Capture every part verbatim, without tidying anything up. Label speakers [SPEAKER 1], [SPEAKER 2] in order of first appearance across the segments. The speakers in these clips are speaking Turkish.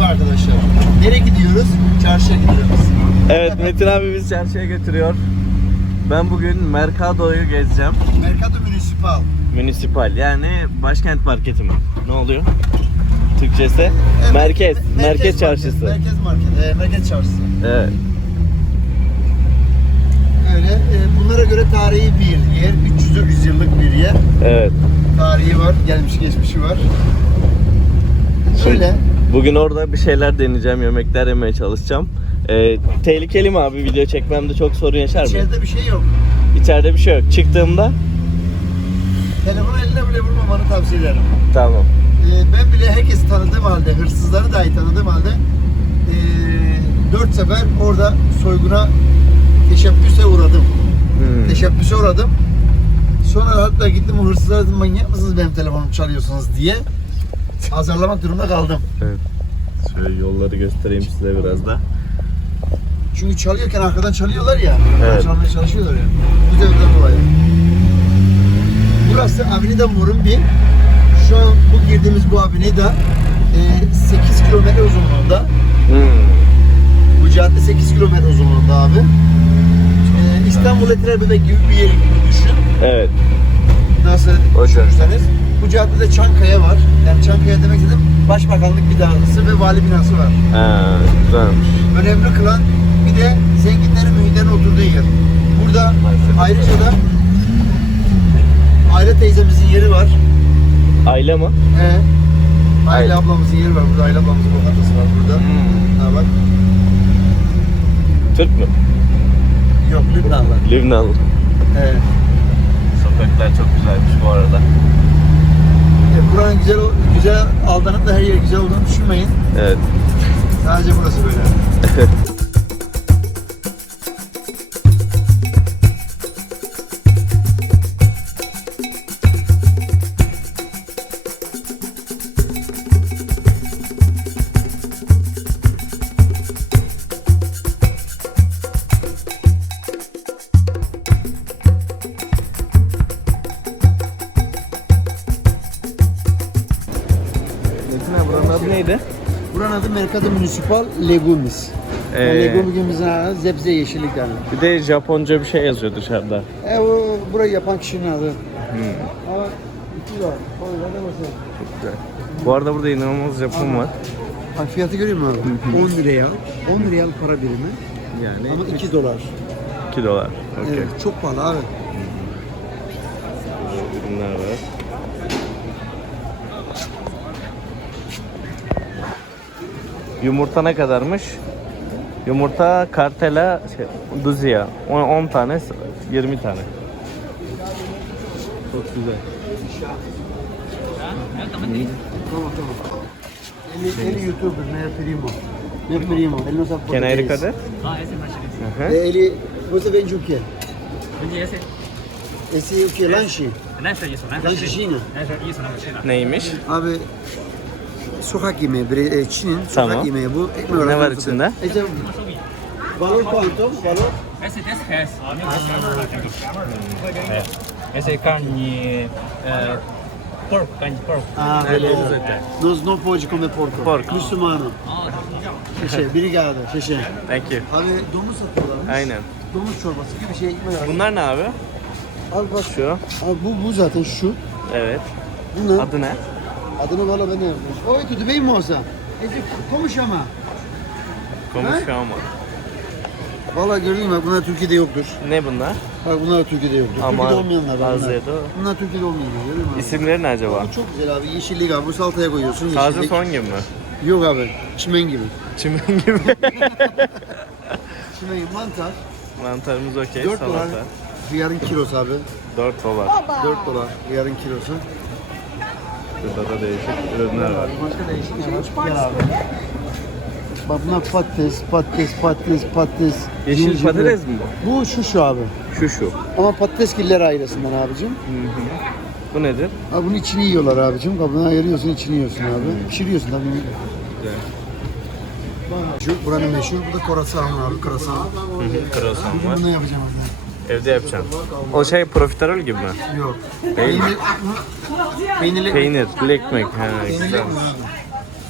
[SPEAKER 1] arkadaşlar. Nereye gidiyoruz? Çarşıya gidiyoruz.
[SPEAKER 2] Evet, Metin abi bizi çarşıya götürüyor. Ben bugün Mercado'yu gezeceğim.
[SPEAKER 1] Mercado Municipal.
[SPEAKER 2] Municipal yani başkent marketi mi? Ne oluyor? Türkçesi?
[SPEAKER 1] Evet,
[SPEAKER 2] merkez,
[SPEAKER 1] merkez,
[SPEAKER 2] merkez çarşısı.
[SPEAKER 1] Merkez market, e, merkez çarşısı.
[SPEAKER 2] Evet.
[SPEAKER 1] Öyle. E, bunlara göre tarihi bir yer, üç yüz yıllık bir yer.
[SPEAKER 2] Evet.
[SPEAKER 1] Tarihi var, gelmiş geçmişi var. Öyle.
[SPEAKER 2] Bugün orada bir şeyler deneyeceğim, yemekler yemeye çalışacağım. Ee, tehlikeli mi abi? Video çekmemde çok sorun yaşar mı?
[SPEAKER 1] İçeride bir şey yok.
[SPEAKER 2] İçeride bir şey yok. Çıktığımda?
[SPEAKER 1] Telefonu eline bile vurmamanı tavsiye ederim.
[SPEAKER 2] Tamam.
[SPEAKER 1] Ee, ben bile herkesi tanıdığım halde, hırsızları dahi tanıdığım halde ee, dört sefer orada soyguna teşebbüse uğradım.
[SPEAKER 2] Hmm.
[SPEAKER 1] Teşebbüse uğradım. Sonra hatta gittim o hırsızlara dedim, manyak mısınız benim telefonumu çalıyorsunuz diye azarlamak durumunda kaldım.
[SPEAKER 2] Evet. Şöyle yolları göstereyim size biraz da.
[SPEAKER 1] Çünkü çalıyorken arkadan çalıyorlar ya.
[SPEAKER 2] Evet.
[SPEAKER 1] Çalmaya çalışıyorlar ya. Bu sebepten dolayı. Burası Avenida Morumbi. Şu an bu girdiğimiz bu Avenida e, sekiz kilometre uzunluğunda.
[SPEAKER 2] Hmm.
[SPEAKER 1] Bu cadde sekiz kilometre uzunluğunda abi. E, İstanbul Etiler Bebek gibi bir yer gibi düşün.
[SPEAKER 2] Evet.
[SPEAKER 1] Nasıl
[SPEAKER 2] O
[SPEAKER 1] düşünürseniz. Bu caddede Çankaya var. Yani Çankaya demek istedim, Başbakanlık binası ve vali binası var.
[SPEAKER 2] Ha, güzelmiş.
[SPEAKER 1] Önemli kılan bir de zenginlerin, mühitlerin oturduğu yer. Burada ayrıca da Aile teyzemizin yeri var.
[SPEAKER 2] Aile mi?
[SPEAKER 1] He. Aile,
[SPEAKER 2] Aile.
[SPEAKER 1] ablamızın yeri var burada. Aile ablamızın lokantası var burada.
[SPEAKER 2] Hmm.
[SPEAKER 1] Ha bak.
[SPEAKER 2] Türk mü?
[SPEAKER 1] Yok, Lübnanlı.
[SPEAKER 2] Lübnanlı.
[SPEAKER 1] He.
[SPEAKER 2] Sokaklar çok güzelmiş bu arada.
[SPEAKER 1] E, buranın güzel güzel aldanıp da her yer güzel olduğunu düşünmeyin.
[SPEAKER 2] Evet.
[SPEAKER 1] Sadece burası böyle.
[SPEAKER 2] Metin abi buranın adı neydi?
[SPEAKER 1] Buranın adı Mercado Municipal Legumes.
[SPEAKER 2] Ee,
[SPEAKER 1] Yani Legumimizin adı zebze yeşillik yani.
[SPEAKER 2] Bir de Japonca bir şey yazıyor dışarıda.
[SPEAKER 1] E o burayı yapan kişinin adı.
[SPEAKER 2] Hmm.
[SPEAKER 1] Ama iki var. O yüzden de mesela.
[SPEAKER 2] Çok güzel. Bu arada burada inanılmaz Japon var.
[SPEAKER 1] Bak fiyatı görüyor musun abi? on liraya. on liraya para birimi.
[SPEAKER 2] Yani
[SPEAKER 1] Ama iki dolar.
[SPEAKER 2] iki dolar. Okey.
[SPEAKER 1] Evet, çok pahalı abi.
[SPEAKER 2] Ürünler var. Yumurta ne kadarmış? Yumurta kartela şey, duziya. on tane, yirmi tane. Çok güzel.
[SPEAKER 1] Tamam tamam. Eli, eli YouTuber, ne primo. Ne primo. Ele não sabe
[SPEAKER 2] Can I
[SPEAKER 1] português.
[SPEAKER 2] record it?
[SPEAKER 3] Ah, esse é mais
[SPEAKER 2] Hı hı.
[SPEAKER 1] E, Ele, você vende o quê?
[SPEAKER 3] Vende esse.
[SPEAKER 1] Esse o quê? Lanche?
[SPEAKER 3] Lanche isso, lanche.
[SPEAKER 1] Lanche China.
[SPEAKER 3] Lanche isso, lanche China.
[SPEAKER 2] Neymiş?
[SPEAKER 1] Abi sokak yemeği, bre- e, Çin'in sokak
[SPEAKER 2] Tamam.
[SPEAKER 1] yemeği bu. Ekmek
[SPEAKER 2] Ne
[SPEAKER 1] olarak
[SPEAKER 2] var
[SPEAKER 1] satıyor.
[SPEAKER 2] içinde?
[SPEAKER 1] İşte valor quanto? Valor?
[SPEAKER 3] Esse dez reais. É. Esse é carne. É, porco, carne de porco.
[SPEAKER 1] Ah,
[SPEAKER 2] É,
[SPEAKER 1] beleza.
[SPEAKER 2] vamos até.
[SPEAKER 1] Nós não pode comer porco.
[SPEAKER 2] Porco.
[SPEAKER 1] Müslümanım. Şişe, obrigado. Şişe.
[SPEAKER 2] Thank you.
[SPEAKER 1] Abi domuz satıyorlarmış.
[SPEAKER 2] Aynen.
[SPEAKER 1] Domuz çorbası gibi bir şey ekmek arası.
[SPEAKER 2] Bunlar ne abi?
[SPEAKER 1] Abi bak
[SPEAKER 2] Şu.
[SPEAKER 1] Abi bu, bu zaten şu.
[SPEAKER 2] Evet.
[SPEAKER 1] Bunun
[SPEAKER 2] Adı ne?
[SPEAKER 1] adını valla ben de yapmış. Oi, tudo bem moça? Esse, como chama?
[SPEAKER 2] Konuşuyor ama.
[SPEAKER 1] Valla gördün mü bak bunlar Türkiye'de yoktur.
[SPEAKER 2] Ne bunlar?
[SPEAKER 1] Bak bunlar Türkiye'de yoktur.
[SPEAKER 2] Ama
[SPEAKER 1] Türkiye'de olmayanlar var bunlar.
[SPEAKER 2] Asya'da.
[SPEAKER 1] Bunlar Türkiye'de olmayanlar görüyor musun?
[SPEAKER 2] İsimleri ne acaba?
[SPEAKER 1] Bu çok güzel abi. Yeşillik abi. Bu salataya koyuyorsun.
[SPEAKER 2] Taze
[SPEAKER 1] yeşillik.
[SPEAKER 2] soğan gibi mi?
[SPEAKER 1] Yok abi. Çimen gibi.
[SPEAKER 2] Çimen gibi.
[SPEAKER 1] Çimen gibi. Mantar.
[SPEAKER 2] Mantarımız okey.
[SPEAKER 1] dört dolar.
[SPEAKER 2] Salata.
[SPEAKER 1] Hıyarın kilosu abi.
[SPEAKER 2] dört dolar.
[SPEAKER 1] dört dolar. Hıyarın kilosu.
[SPEAKER 2] Burada da değişik ürünler var.
[SPEAKER 1] Başka değişik ne var? Gel abi. Bak bunlar patates, patates, patates, patates.
[SPEAKER 2] Yeşil
[SPEAKER 1] zincirli.
[SPEAKER 2] patates mi bu?
[SPEAKER 1] Bu şu şu abi.
[SPEAKER 2] Şu şu.
[SPEAKER 1] Ama patateskiller ailesinden abicim.
[SPEAKER 2] Bu nedir?
[SPEAKER 1] Abi bunun içini yiyorlar abicim. Kabını ayırıyorsun, içini yiyorsun abi. Pişiriyorsun tabii.
[SPEAKER 2] Güzel.
[SPEAKER 1] Şu buranın meşhur. Bu da korasan abi, korasan.
[SPEAKER 2] Hı hı. Krosan var.
[SPEAKER 1] Bunu yapacağım abi.
[SPEAKER 2] Evde yapacağım. O şey profiterol gibi mi?
[SPEAKER 1] Yok.
[SPEAKER 2] Değil mi?
[SPEAKER 1] Peynirli, peynirli,
[SPEAKER 2] Peynir, ekmek. Ha,
[SPEAKER 1] peynirli
[SPEAKER 2] güzel.
[SPEAKER 1] mi abi?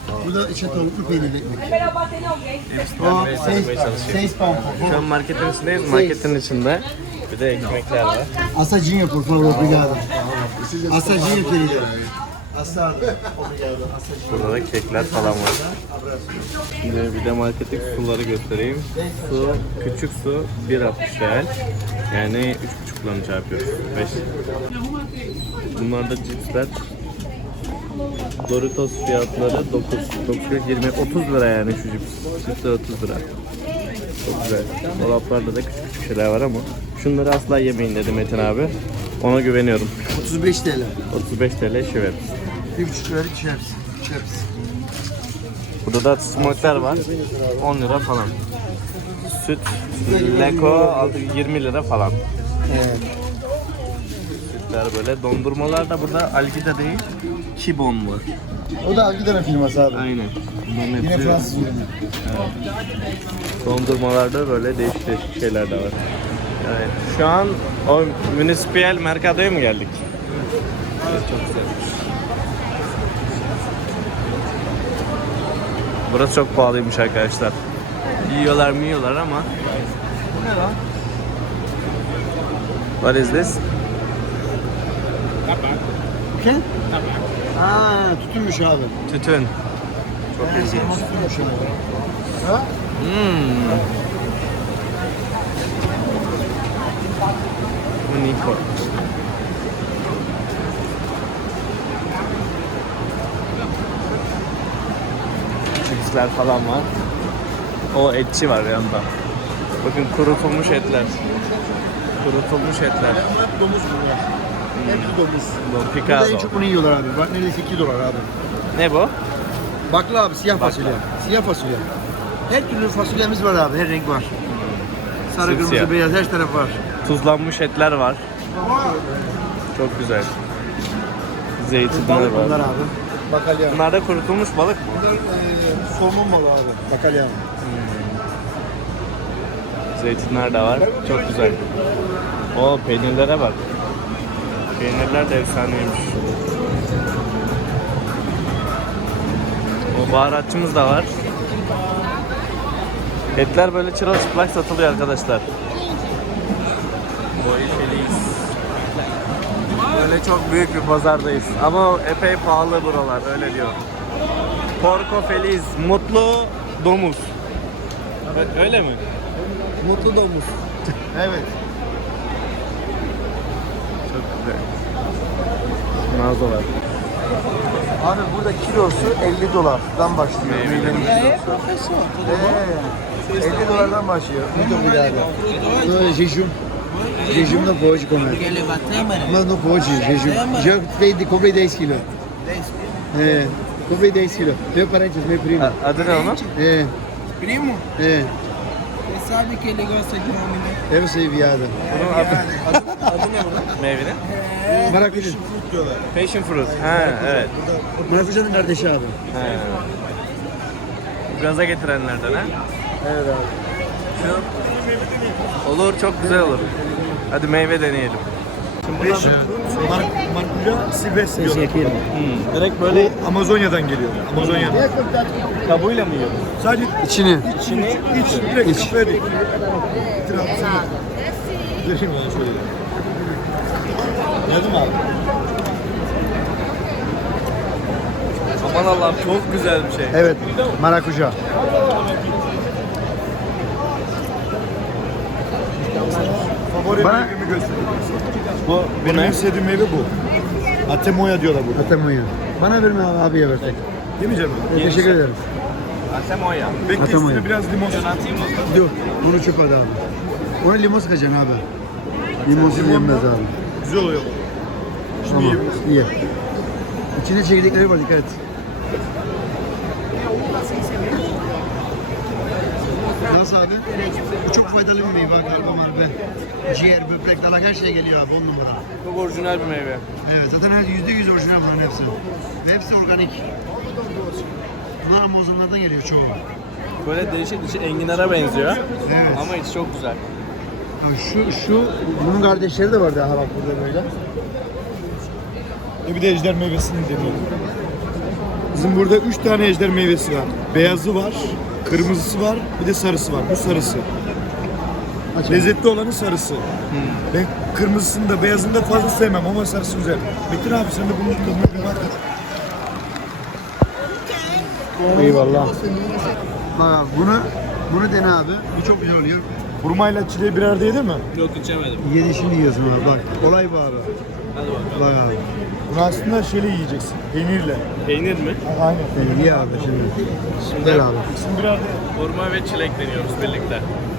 [SPEAKER 1] Bu da içe tavuklu peynirli ekmek. O seis, seis pound.
[SPEAKER 2] Şu an marketin içindeyiz. Marketin içinde bir de ekmekler var.
[SPEAKER 1] Assadinho, por favor, obrigado. Assadinho, querido. Assado.
[SPEAKER 2] Burada da kekler falan var. Şimdi bir de marketteki suları göstereyim. Su, küçük su bir altmış real. Yani üç buçukla mı çarpıyoruz? beş. Bunlar da cipsler. Doritos fiyatları dokuz, dokuz, yirmi, otuz lira yani şu cips. Cipsler otuz lira. Çok güzel. Dolaplarda da küçük küçük şeyler var ama şunları asla yemeyin dedi Metin abi. Ona güveniyorum.
[SPEAKER 1] otuz beş TL.
[SPEAKER 2] otuz beş TL şivet.
[SPEAKER 1] Bir buçuk liralık chips. Chips.
[SPEAKER 2] Burada da smoke'lar var. on lira falan. Süt, leko yirmi lira falan.
[SPEAKER 1] Evet.
[SPEAKER 2] Sütler böyle. Dondurmalar da burada Algida değil, Kibon var.
[SPEAKER 1] O da Algida'nın firması abi.
[SPEAKER 2] Aynen. Bunların
[SPEAKER 1] Yine
[SPEAKER 2] hepsi-
[SPEAKER 1] Fransız ürünü.
[SPEAKER 2] Dondurmalarda böyle değişik değişik şeyler de var. Evet. Şu an o Municipal Mercado'ya mı geldik? Evet, çok güzelmiş. Burası çok pahalıymış arkadaşlar. Yiyorlar mı yiyorlar ama. Bu ne lan? What is this?
[SPEAKER 1] Okey? Aa, tütünmüş abi.
[SPEAKER 2] Tütün.
[SPEAKER 1] Çok ilginç. Tütünmüş abi. Ha?
[SPEAKER 2] Hmm. Bu Niko. Chipsler falan var. O etçi var yanında. Bakın kurutulmuş etler. Kurutulmuş etler.
[SPEAKER 1] Hep domuz bunlar. Hepsi domuz.
[SPEAKER 2] Bu
[SPEAKER 1] Burada en
[SPEAKER 2] Picasso.
[SPEAKER 1] çok bunu yiyorlar abi. Bak neredeyse iki dolar abi.
[SPEAKER 2] Ne bu?
[SPEAKER 1] Bakla abi, siyah
[SPEAKER 2] Bakla.
[SPEAKER 1] fasulye. Siyah fasulye. Her türlü fasulyemiz var abi, her renk var. Sarı,
[SPEAKER 2] Simsiyah.
[SPEAKER 1] kırmızı, beyaz, her taraf var.
[SPEAKER 2] Tuzlanmış etler var. Çok güzel. Zeytinler
[SPEAKER 1] Balık bunlar
[SPEAKER 2] var.
[SPEAKER 1] abi. Bakalya.
[SPEAKER 2] Bunlar da kurutulmuş balık mı?
[SPEAKER 1] Bunlar e, somun balığı abi. Bakalya.
[SPEAKER 2] Zeytinler de var. Çok güzel. O peynirlere bak. Peynirler de efsaneymiş. O baharatçımız da var. Etler böyle çırılçıplak satılıyor arkadaşlar. Boy Feliz. Böyle çok büyük bir pazardayız. Ama epey pahalı buralar, öyle diyor. Porco Feliz, mutlu domuz. Öyle mi? Mutlu domuz.
[SPEAKER 1] Evet.
[SPEAKER 2] Çok güzel. Nazo var.
[SPEAKER 1] Abi burada kilosu elli dolardan başlıyor.
[SPEAKER 2] Meyvelerin
[SPEAKER 1] Meyvenin Ee, elli dolardan başlıyor. Muito obrigado. No, jejum. Jejum não pode comer. Mas não pode, jejum. Já dei, de- comprei dez quilos. É, comprei dez quilos. Meu parentes, meu primo.
[SPEAKER 2] A- Adı ne onun?
[SPEAKER 1] É,
[SPEAKER 4] Primo,
[SPEAKER 1] é.
[SPEAKER 4] você sabe que ele gosta de homem, né?
[SPEAKER 1] Eu sei, viado.
[SPEAKER 2] Bunun adı, adı, adı ne bunun? Meyvenin?
[SPEAKER 1] Maracuja.
[SPEAKER 2] Passion fruit. Ha evet.
[SPEAKER 1] Maracuja'nın kardeşi abi.
[SPEAKER 2] Ha. Gaza getirenlerden ha.
[SPEAKER 1] Evet abi.
[SPEAKER 2] Şu olur, çok güzel olur. Hadi meyve deneyelim.
[SPEAKER 5] Beş, Mar Markuja Silvestre diyorlar.
[SPEAKER 2] Hmm, direkt böyle
[SPEAKER 5] Amazonya'dan geliyor. Amazonya'dan.
[SPEAKER 2] kabuğuyla mı yiyoruz?
[SPEAKER 5] Sadece
[SPEAKER 1] İçini.
[SPEAKER 5] içini, iç, direkt
[SPEAKER 1] İç.
[SPEAKER 5] kafaya dik. Vereyim ben şöyle. Geldi mi abi?
[SPEAKER 2] Aman Allah'ım, çok güzel bir şey.
[SPEAKER 1] Evet, marakuja.
[SPEAKER 5] Favori
[SPEAKER 1] Bana-
[SPEAKER 5] meyvemi göstereyim.
[SPEAKER 2] Bu,
[SPEAKER 5] Benim en sevdiğim meyve bu. Atemoya diyorlar burada.
[SPEAKER 1] Atamuyu. Bana verme abi, abiye versek.
[SPEAKER 5] Yemeyeceğim mi?
[SPEAKER 1] E, teşekkür ederim.
[SPEAKER 2] Asemoya.
[SPEAKER 5] Bekle
[SPEAKER 1] Atemoya.
[SPEAKER 5] üstüne biraz limon.
[SPEAKER 2] Atayım mı?
[SPEAKER 1] Dur, bunu çöp at abi. Ona limon sıkacaksın abi. Limonsuz
[SPEAKER 5] Limonla-
[SPEAKER 1] yenmez abi.
[SPEAKER 5] Güzel oluyor. Şimdi
[SPEAKER 1] Tamam,
[SPEAKER 5] yiyeyim.
[SPEAKER 1] iyi. İçinde çekirdekleri var, dikkat et. Nasıl abi? Bu çok faydalı bir meyve arkadaşlar, marbe. Ciğer, böbrek, dalak her şey geliyor abi, on numara.
[SPEAKER 2] Çok orijinal bir meyve.
[SPEAKER 1] Evet, zaten her yüzde yüz orijinal bunların hepsi. Ve hepsi organik. Bunlar Amazonlardan geliyor çoğu.
[SPEAKER 2] Böyle değişik dışı enginara benziyor.
[SPEAKER 1] Evet.
[SPEAKER 2] Ama içi çok güzel.
[SPEAKER 1] Ya şu, şu, bunun kardeşleri de var daha bak burada böyle.
[SPEAKER 5] E bir de ejder meyvesini deneyelim. Bizim burada üç tane ejder meyvesi var. Beyazı var, kırmızısı var, bir de sarısı var. Bu sarısı. Lezzetli olanı sarısı. Ben kırmızısını da beyazını da fazla sevmem ama sarısı güzel. Metin abi sen de bunun tadına bir bak.
[SPEAKER 1] Eyvallah. Bak bunu bunu dene abi. Bu çok güzel oluyor.
[SPEAKER 5] Hurmayla çileği bir arada yedin mi?
[SPEAKER 2] Yok içemedim.
[SPEAKER 1] Yedi şimdi yiyorsun abi bak. Olay bu abi.
[SPEAKER 2] Hadi bakalım.
[SPEAKER 1] Bak abi.
[SPEAKER 5] Bunu aslında şeyle yiyeceksin, peynirle.
[SPEAKER 2] Peynir mi?
[SPEAKER 5] Aynen.
[SPEAKER 1] Yani ye abi şimdi.
[SPEAKER 2] Şimdi
[SPEAKER 1] Gel abi.
[SPEAKER 5] İkisini bir arada.
[SPEAKER 2] hurma ve çilek deniyoruz birlikte.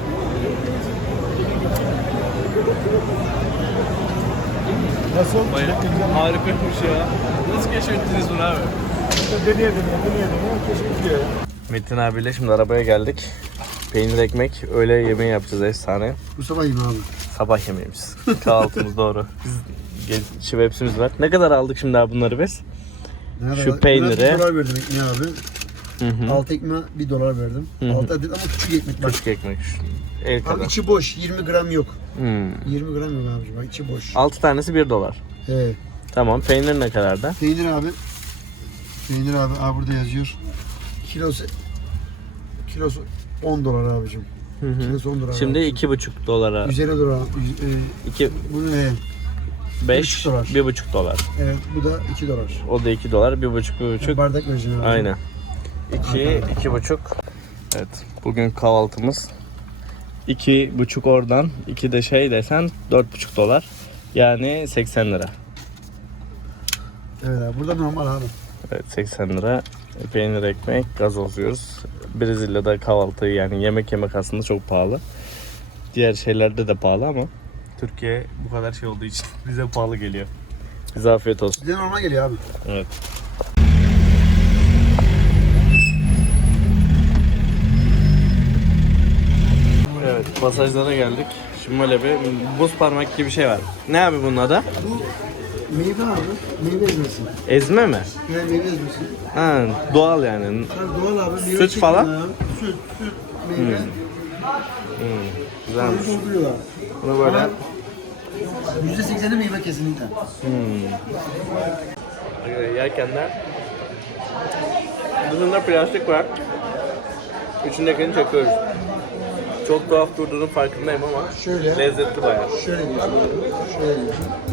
[SPEAKER 5] Nasıl?
[SPEAKER 2] Bayağı harikaymış ya. Nasıl keşfettiniz bunu abi?
[SPEAKER 5] Deneye deneye deneye deneye keşfediyor ya.
[SPEAKER 2] Metin abiyle şimdi arabaya geldik. Peynir ekmek, öğle yemeği yapacağız efsane.
[SPEAKER 1] Bu sabah yiyeyim abi.
[SPEAKER 2] Sabah yemeğimiz. Kahvaltımız doğru. Biz gez- şivepsimiz var. Ne kadar aldık şimdi abi bunları biz?
[SPEAKER 1] Ne
[SPEAKER 2] Şu
[SPEAKER 1] kadar-
[SPEAKER 2] peynire-
[SPEAKER 1] Ben bir dolar verdim ekmeğe abi.
[SPEAKER 2] Hı hı.
[SPEAKER 1] Altı ekmeğe bir dolar verdim.
[SPEAKER 2] hı.
[SPEAKER 1] Altı adet ama küçük ekmek bak.
[SPEAKER 2] Küçük ekmek. El
[SPEAKER 1] Abi
[SPEAKER 2] kadar.
[SPEAKER 1] içi boş. yirmi gram yok.
[SPEAKER 2] Hmm.
[SPEAKER 1] yirmi gram yok abicim. Bak içi boş.
[SPEAKER 2] altı tanesi bir dolar.
[SPEAKER 1] He.
[SPEAKER 2] Tamam. Peynir ne kadar da?
[SPEAKER 1] Peynir abi. Peynir abi. Abi burada yazıyor. Kilosu kilosu on dolar abicim.
[SPEAKER 2] Hı hı.
[SPEAKER 1] Kilosu on dolar.
[SPEAKER 2] Şimdi
[SPEAKER 1] abicim.
[SPEAKER 2] iki buçuk dolara.
[SPEAKER 1] yüz elli dolar. Yüz- e,
[SPEAKER 2] iki,
[SPEAKER 1] bunu he.
[SPEAKER 2] beş,
[SPEAKER 1] dolar.
[SPEAKER 2] bir buçuk dolar.
[SPEAKER 1] Evet bu da iki dolar.
[SPEAKER 2] O da iki dolar, bir buçuk, bir buçuk.
[SPEAKER 1] Bardak vereceğim abi.
[SPEAKER 2] Aynen. İki, iki buçuk. Evet. Bugün kahvaltımız. İki buçuk oradan, iki de şey desen dört buçuk dolar. Yani seksen lira.
[SPEAKER 1] Evet abi. Burada normal abi.
[SPEAKER 2] Evet, seksen lira. Peynir, ekmek, gazoz yiyoruz. Brezilya'da kahvaltı yani yemek yemek aslında çok pahalı. Diğer şeylerde de pahalı ama Türkiye bu kadar şey olduğu için bize pahalı geliyor. Bize afiyet olsun.
[SPEAKER 1] Bize normal geliyor abi.
[SPEAKER 2] Evet. Evet, pasajlara geldik. Şimdi böyle bir buz parmak gibi bir şey var. Ne abi bunun adı?
[SPEAKER 1] Meyve abi. Meyve ezmesi.
[SPEAKER 2] Ezme mi?
[SPEAKER 1] Evet meyve ezmesi.
[SPEAKER 2] Ha, doğal yani.
[SPEAKER 1] Yani doğal abi. Meyve
[SPEAKER 2] Süt
[SPEAKER 1] çekimi
[SPEAKER 2] falan?
[SPEAKER 1] abi. Süt, süt, meyve.
[SPEAKER 2] Hmm,
[SPEAKER 1] Onu
[SPEAKER 2] güzelmiş.
[SPEAKER 1] dolduruyorlar.
[SPEAKER 2] Bunu böyle
[SPEAKER 1] yüzde sekseni meyve kesinlikle.
[SPEAKER 2] Ee, yerken de dışında plastik var. İçindekini çekiyoruz. Çok tuhaf durduğunun farkındayım ama
[SPEAKER 1] Şöyle.
[SPEAKER 2] lezzetli bayağı.
[SPEAKER 1] Şöyle diyorsun abi. Şöyle diyorsun.